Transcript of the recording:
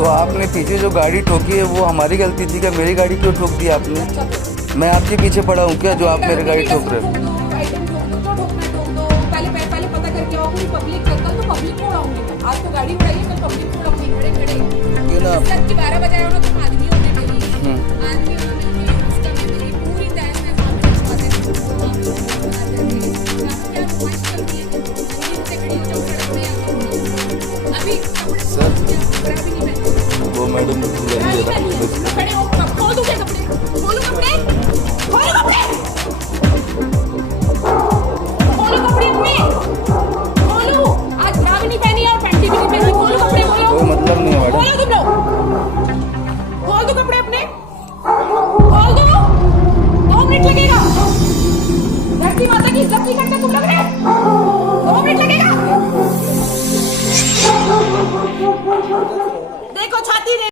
तो आपने पीछे जो गाड़ी ठोकी है वो हमारी गलती थी क्या? मेरी गाड़ी क्यों ठोक दी आपने? मैं आपके पीछे पड़ा हूँ क्या जो आप मेरी गाड़ी ठोक रहे हो? पहले पता करके आओ कोई पब्लिक कल तो पब्लिक को उड़ाऊंगी मैं। आज तो गाड़ी उड़ाई है, कल पब्लिक को उड़ाऊंगी खड़े खड़े। क्यों ना? रात के 12 बजे आओ ना तुम आदमियों ने, मेरी आदमियों ने